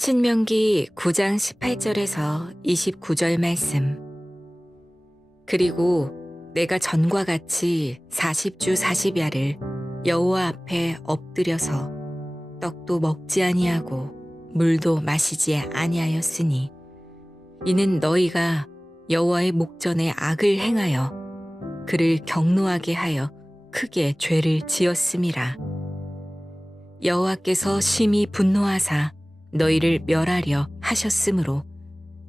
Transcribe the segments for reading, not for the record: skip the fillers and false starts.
신명기 9장 18절에서 29절 말씀. 그리고 내가 전과 같이 40주 40야를 여호와 앞에 엎드려서 떡도 먹지 아니하고 물도 마시지 아니하였으니 이는 너희가 여호와의 목전에 악을 행하여 그를 경노하게 하여 크게 죄를 지었음이라. 여호와께서 심히 분노하사 너희를 멸하려 하셨으므로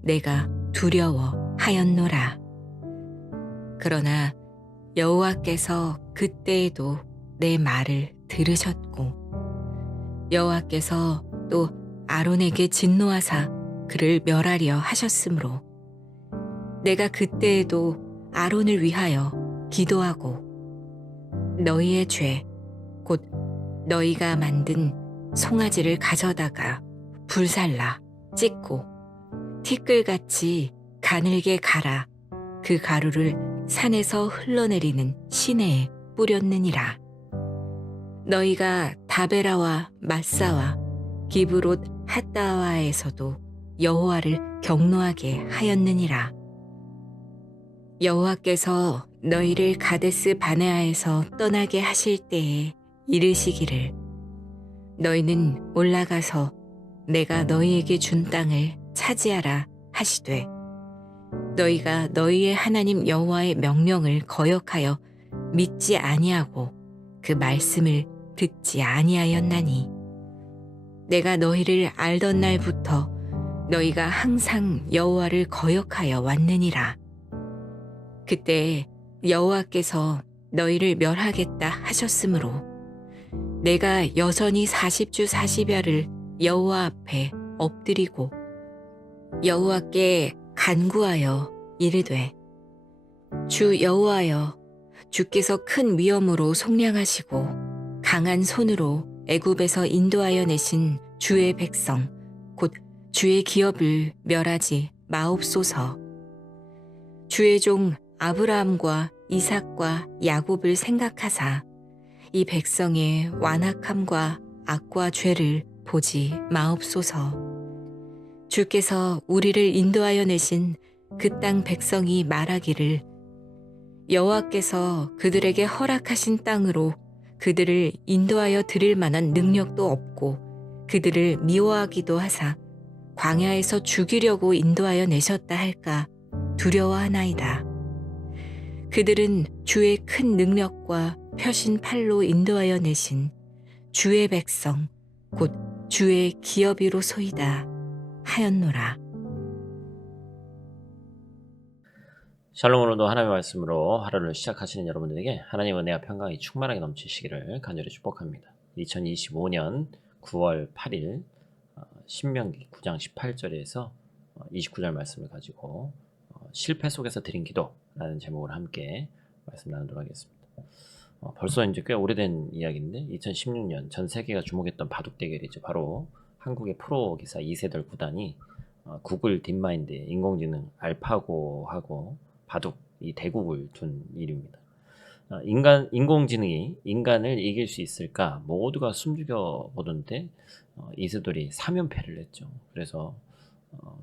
내가 두려워하였노라. 그러나 여호와께서 그때에도 내 말을 들으셨고 여호와께서 또 아론에게 진노하사 그를 멸하려 하셨으므로 내가 그때에도 아론을 위하여 기도하고 너희의 죄 곧 너희가 만든 송아지를 가져다가 불살라 찢고 티끌같이 가늘게 갈아 그 가루를 산에서 흘러내리는 시내에 뿌렸느니라. 너희가 다베라와 마사와 기브롯 핫다와에서도 여호와를 경노하게 하였느니라. 여호와께서 너희를 가데스 바네아에서 떠나게 하실 때에 이르시기를 너희는 올라가서 내가 너희에게 준 땅을 차지하라 하시되 너희가 너희의 하나님 여호와의 명령을 거역하여 믿지 아니하고 그 말씀을 듣지 아니하였나니 내가 너희를 알던 날부터 너희가 항상 여호와를 거역하여 왔느니라. 그때 여호와께서 너희를 멸하겠다 하셨으므로 내가 여전히 40주 40야를 여호와 앞에 엎드리고 여호와께 간구하여 이르되 주 여호와여 주께서 큰 위엄으로 속량하시고 강한 손으로 애굽에서 인도하여 내신 주의 백성 곧 주의 기업을 멸하지 마옵소서. 주의 종 아브라함과 이삭과 야곱을 생각하사 이 백성의 완악함과 악과 죄를 보지 마옵소서. 주께서 우리를 인도하여 내신 그 땅 백성이 말하기를 여호와께서 그들에게 허락하신 땅으로 그들을 인도하여 드릴 만한 능력도 없고 그들을 미워하기도 하사 광야에서 죽이려고 인도하여 내셨다 할까 두려워하나이다. 그들은 주의 큰 능력과 펴신 팔로 인도하여 내신 주의 백성 곧 주의 기업이로소이다 하였노라. 샬롬. 오늘도 하나님의 말씀으로 하루를 시작하시는 여러분들에게 하나님의 은혜와 평강이 충만하게 넘치시기를 간절히 축복합니다. 2025년 9월 8일 신명기 9장 18절에서 29절 말씀을 가지고 실패 속에서 드린 기도라는 제목으로 함께 말씀 나누도록 하겠습니다. 벌써 이제 꽤 오래된 이야기인데 2016년 전 세계가 주목했던 바둑 대결이죠. 바로 한국의 프로 기사 이세돌 구단이 구글 딥마인드 인공지능 알파고하고 바둑 이 대국을 둔 일입니다. 인공지능이 인간을 이길 수 있을까 모두가 숨죽여 보던데 이세돌이 3연패를 했죠. 그래서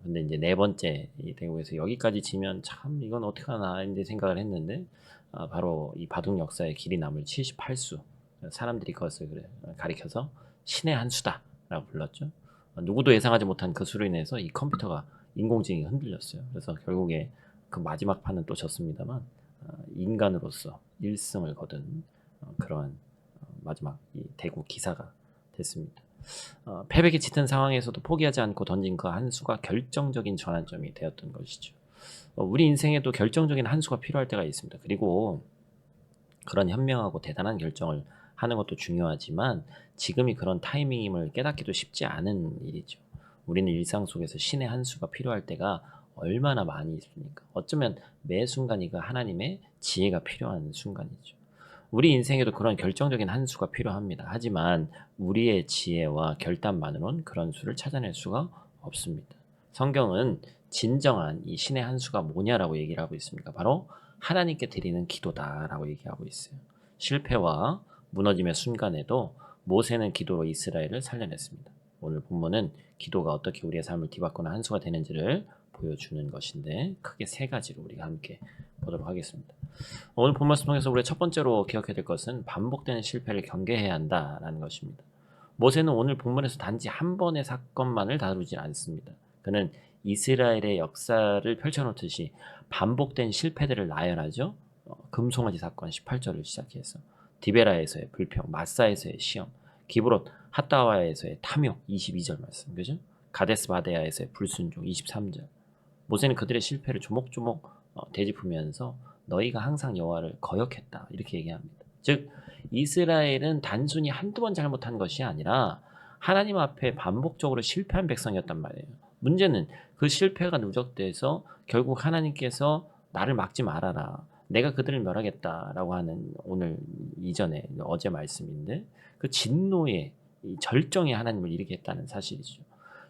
근데 이제 네 번째 이 대국에서 여기까지 지면 참 이건 어떻게 하나 이제 생각을 했는데 바로 이 바둑 역사의 길이 남을 78수 사람들이 그것을 가리켜서 신의 한 수다라고 불렀죠. 누구도 예상하지 못한 그 수로 인해서 이 컴퓨터가 인공지능이 흔들렸어요. 그래서 결국에 그 마지막 판은 또 졌습니다만 인간으로서 1승을 거둔 그러한 마지막 이 대국 기사가 됐습니다. 패배기 짙은 상황에서도 포기하지 않고 던진 그 한 수가 결정적인 전환점이 되었던 것이죠. 우리 인생에도 결정적인 한 수가 필요할 때가 있습니다. 그리고 그런 현명하고 대단한 결정을 하는 것도 중요하지만 지금이 그런 타이밍임을 깨닫기도 쉽지 않은 일이죠. 우리는 일상 속에서 신의 한 수가 필요할 때가 얼마나 많이 있습니까? 어쩌면 매 순간이 그 하나님의 지혜가 필요한 순간이죠. 우리 인생에도 그런 결정적인 한 수가 필요합니다. 하지만 우리의 지혜와 결단만으로는 그런 수를 찾아낼 수가 없습니다. 성경은 진정한 이 신의 한 수가 뭐냐라고 얘기를 하고 있습니까? 바로 하나님께 드리는 기도다라고 얘기하고 있어요. 실패와 무너짐의 순간에도 모세는 기도로 이스라엘을 살려냈습니다. 오늘 본문은 기도가 어떻게 우리의 삶을 뒤바꾸는 한 수가 되는지를 보여주는 것인데 크게 세 가지로 우리가 함께 보도록 하겠습니다. 오늘 본 말씀 통해서 우리가 첫 번째로 기억해야 될 것은 반복되는 실패를 경계해야 한다라는 것입니다. 모세는 오늘 본문에서 단지 한 번의 사건만을 다루지 않습니다. 그는 이스라엘의 역사를 펼쳐놓듯이 반복된 실패들을 나열하죠. 금송아지 사건 18절을 시작해서 디베라에서의 불평, 마사에서의 시험, 기브롯 핫다와에서의 탐욕 22절 말씀, 그죠? 가데스 바데아에서의 불순종 23절. 모세는 그들의 실패를 조목조목 되짚으면서 너희가 항상 여호와를 거역했다 이렇게 얘기합니다. 즉 이스라엘은 단순히 한두 번 잘못한 것이 아니라 하나님 앞에 반복적으로 실패한 백성이었단 말이에요. 문제는 그 실패가 누적돼서 결국 하나님께서 나를 막지 말아라, 내가 그들을 멸하겠다라고 하는 오늘 이전에 어제 말씀인데 그 진노의 이 절정의 하나님을 일으켰다는 사실이죠.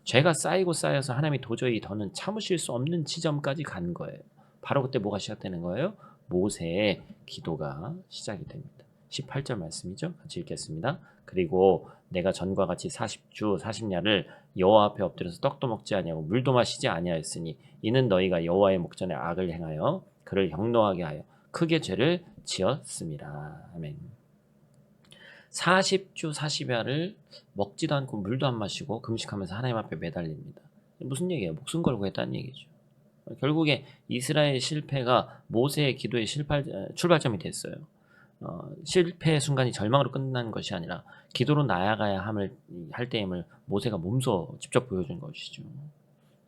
죄가 쌓이고 쌓여서 하나님이 도저히 더는 참으실 수 없는 지점까지 간 거예요. 바로 그때 뭐가 시작되는 거예요? 모세의 기도가 시작이 됩니다. 18절 말씀이죠. 같이 읽겠습니다. 그리고 내가 전과 같이 40주 40야를 여호와 앞에 엎드려서 떡도 먹지 아니하고 물도 마시지 아니하였으니 이는 너희가 여호와의 목전에 악을 행하여 그를 경노하게 하여 크게 죄를 지었습니다. 아멘. 40주 40야를 먹지도 않고 물도 안 마시고 금식하면서 하나님 앞에 매달립니다. 무슨 얘기예요? 목숨 걸고 했다는 얘기죠. 결국에 이스라엘 실패가 모세의 기도의 출발점이 됐어요. 실패의 순간이 절망으로 끝난 것이 아니라 기도로 나아가야 할 때임을 모세가 몸소 직접 보여준 것이죠.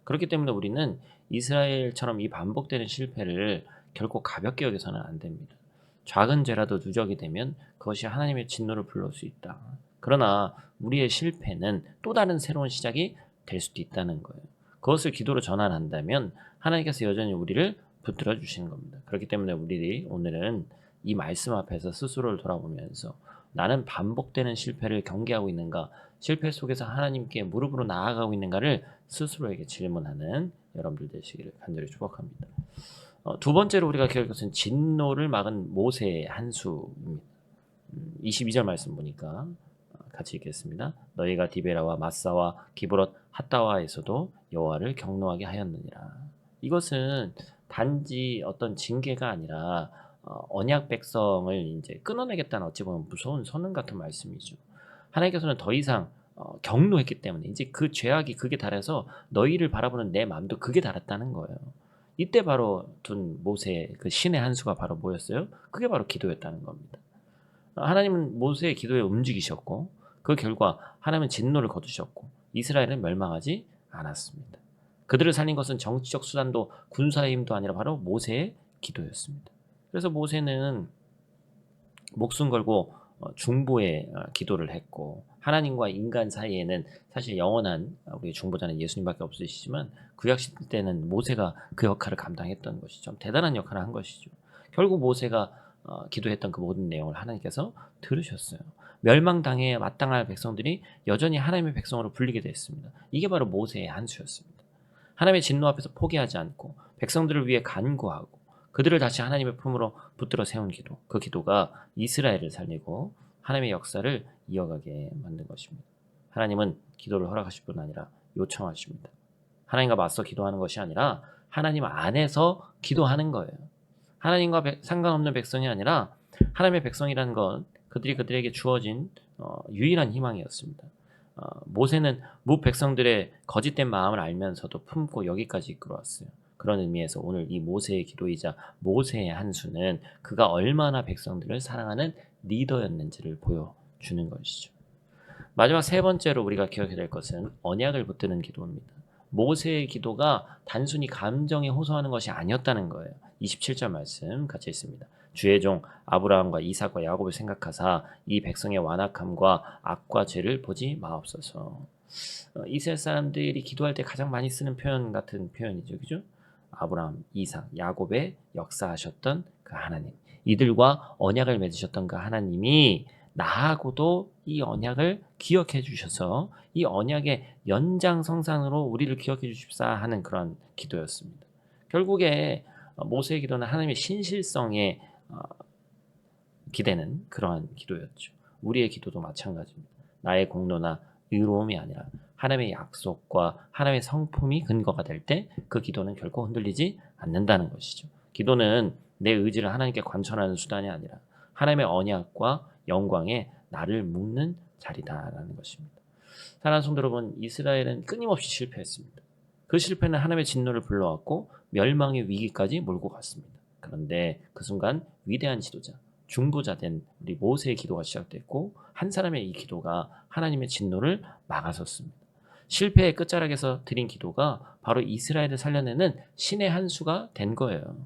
그렇기 때문에 우리는 이스라엘처럼 이 반복되는 실패를 결코 가볍게 여겨서는 안 됩니다. 작은 죄라도 누적이 되면 그것이 하나님의 진노를 불러올 수 있다. 그러나 우리의 실패는 또 다른 새로운 시작이 될 수도 있다는 거예요. 그것을 기도로 전환한다면 하나님께서 여전히 우리를 붙들어 주시는 겁니다. 그렇기 때문에 우리들이 오늘은 이 말씀 앞에서 스스로를 돌아보면서 나는 반복되는 실패를 경계하고 있는가, 실패 속에서 하나님께 무릎으로 나아가고 있는가를 스스로에게 질문하는 여러분들 되시기를 간절히 축복합니다. 두 번째로 우리가 기억할 것은 진노를 막은 모세의 한수입니다. 22절 말씀 보니까 같이 읽겠습니다. 너희가 디베라와 마사와 기브롯 핫다와에서도 여호와를 경노하게 하였느니라. 이것은 단지 어떤 징계가 아니라 언약 백성을 이제 끊어내겠다는 어찌 보면 무서운 선언 같은 말씀이죠. 하나님께서는 더 이상 경노했기 때문에 이제 그 죄악이 극에 달해서 너희를 바라보는 내 마음도 극에 달했다는 거예요. 이때 바로 둔 모세의 그 신의 한수가 바로 뭐였어요? 그게 바로 기도였다는 겁니다. 하나님은 모세의 기도에 움직이셨고 그 결과 하나님은 진노를 거두셨고 이스라엘은 멸망하지 않았습니다. 그들을 살린 것은 정치적 수단도 군사의 힘도 아니라 바로 모세의 기도였습니다. 그래서 모세는 목숨 걸고 중보의 기도를 했고 하나님과 인간 사이에는 사실 영원한 우리 중보자는 예수님밖에 없으시지만 구약시대 때는 모세가 그 역할을 감당했던 것이죠. 대단한 역할을 한 것이죠. 결국 모세가 기도했던 그 모든 내용을 하나님께서 들으셨어요. 멸망당해 마땅할 백성들이 여전히 하나님의 백성으로 불리게 됐습니다. 이게 바로 모세의 한수였습니다. 하나님의 진노 앞에서 포기하지 않고 백성들을 위해 간구하고 그들을 다시 하나님의 품으로 붙들어 세운 기도, 그 기도가 이스라엘을 살리고 하나님의 역사를 이어가게 만든 것입니다. 하나님은 기도를 허락하실 뿐 아니라 요청하십니다. 하나님과 맞서 기도하는 것이 아니라 하나님 안에서 기도하는 거예요. 하나님과 상관없는 백성이 아니라 하나님의 백성이라는 건 그들에게 주어진 유일한 희망이었습니다. 모세는 무 백성들의 거짓된 마음을 알면서도 품고 여기까지 이끌어왔어요. 그런 의미에서 오늘 이 모세의 기도이자 모세의 한수는 그가 얼마나 백성들을 사랑하는 리더였는지를 보여주는 것이죠. 마지막 세 번째로 우리가 기억해야 될 것은 언약을 붙드는 기도입니다. 모세의 기도가 단순히 감정에 호소하는 것이 아니었다는 거예요. 27절 말씀 같이 있습니다. 주의 종 아브라함과 이삭과 야곱을 생각하사 이 백성의 완악함과 악과 죄를 보지 마옵소서. 이스라엘 사람들이 기도할 때 가장 많이 쓰는 표현 같은 표현이죠. 그죠? 아브라함, 이삭, 야곱의 역사하셨던 그 하나님, 이들과 언약을 맺으셨던 그 하나님이 나하고도 이 언약을 기억해 주셔서 이 언약의 연장성산으로 우리를 기억해 주십사 하는 그런 기도였습니다. 결국에 모세의 기도는 하나님의 신실성에 기대는 그러한 기도였죠. 우리의 기도도 마찬가지입니다. 나의 공로나 의로움이 아니라 하나님의 약속과 하나님의 성품이 근거가 될 때 그 기도는 결코 흔들리지 않는다는 것이죠. 기도는 내 의지를 하나님께 관철하는 수단이 아니라 하나님의 언약과 영광에 나를 묶는 자리다라는 것입니다. 사랑하는 성도 여러분, 이스라엘은 끊임없이 실패했습니다. 그 실패는 하나님의 진노를 불러왔고 멸망의 위기까지 몰고 갔습니다. 그런데 그 순간 위대한 지도자, 중보자 된 우리 모세의 기도가 시작됐고 한 사람의 이 기도가 하나님의 진노를 막아섰습니다. 실패의 끝자락에서 드린 기도가 바로 이스라엘을 살려내는 신의 한 수가 된 거예요.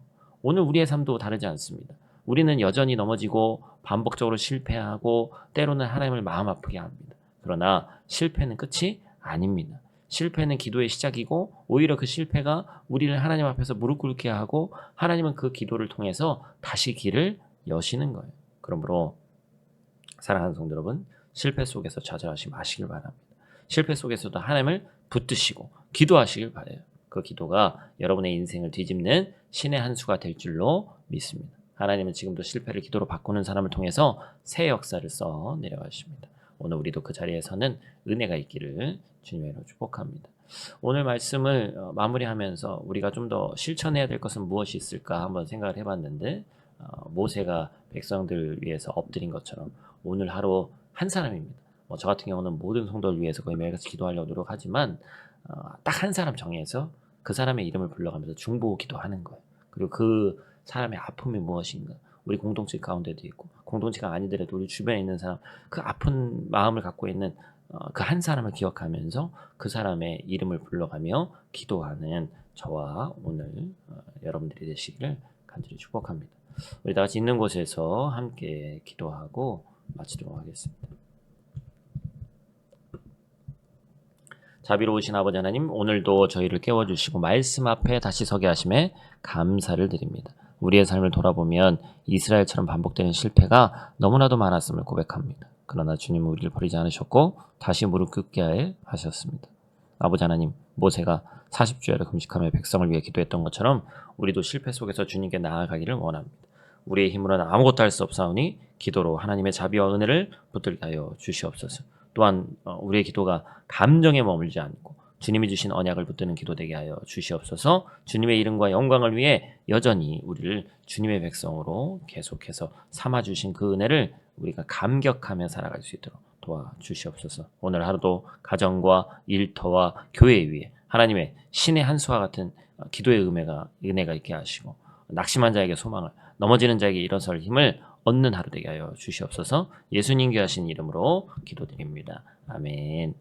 오늘 우리의 삶도 다르지 않습니다. 우리는 여전히 넘어지고 반복적으로 실패하고 때로는 하나님을 마음 아프게 합니다. 그러나 실패는 끝이 아닙니다. 실패는 기도의 시작이고 오히려 그 실패가 우리를 하나님 앞에서 무릎 꿇게 하고 하나님은 그 기도를 통해서 다시 길을 여시는 거예요. 그러므로 사랑하는 성도 여러분, 실패 속에서 좌절하지 마시길 바랍니다. 실패 속에서도 하나님을 붙드시고 기도하시길 바라요. 그 기도가 여러분의 인생을 뒤집는 신의 한 수가 될 줄로 믿습니다. 하나님은 지금도 실패를 기도로 바꾸는 사람을 통해서 새 역사를 써 내려가십니다. 오늘 우리도 그 자리에서는 은혜가 있기를 주님의 이름으로 축복합니다. 오늘 말씀을 마무리하면서 우리가 좀 더 실천해야 될 것은 무엇이 있을까 한번 생각을 해봤는데 모세가 백성들 위해서 엎드린 것처럼 오늘 하루 한 사람입니다. 저 같은 경우는 모든 성도를 위해서 거의 매일같이 기도하려고 노력하지만 딱 한 사람 정해서 그 사람의 이름을 불러가면서 중보 기도하는 거예요. 그리고 그 사람의 아픔이 무엇인가 우리 공동체 가운데도 있고 공동체가 아니더라도 우리 주변에 있는 사람 그 아픈 마음을 갖고 있는 그 한 사람을 기억하면서 그 사람의 이름을 불러가며 기도하는 저와 오늘 여러분들이 되시기를 간절히 축복합니다. 우리 다 같이 있는 곳에서 함께 기도하고 마치도록 하겠습니다. 자비로우신 아버지 하나님, 오늘도 저희를 깨워주시고 말씀 앞에 다시 서게 하심에 감사를 드립니다. 우리의 삶을 돌아보면 이스라엘처럼 반복되는 실패가 너무나도 많았음을 고백합니다. 그러나 주님은 우리를 버리지 않으셨고 다시 무릎 꿇게 하셨습니다. 아버지 하나님, 모세가 40주야를 금식하며 백성을 위해 기도했던 것처럼 우리도 실패 속에서 주님께 나아가기를 원합니다. 우리의 힘으로는 아무것도 할 수 없사오니 기도로 하나님의 자비와 은혜를 붙들게 하여 주시옵소서. 또한 우리의 기도가 감정에 머물지 않고 주님이 주신 언약을 붙드는 기도 되게 하여 주시옵소서. 주님의 이름과 영광을 위해 여전히 우리를 주님의 백성으로 계속해서 삼아주신 그 은혜를 우리가 감격하며 살아갈 수 있도록 도와주시옵소서. 오늘 하루도 가정과 일터와 교회 위에 하나님의 신의 한 수와 같은 기도의 은혜가 있게 하시고 낙심한 자에게 소망을, 넘어지는 자에게 일어설 힘을 얻는 하루 되게 하여 주시옵소서. 예수님 귀하신 이름으로 기도드립니다. 아멘.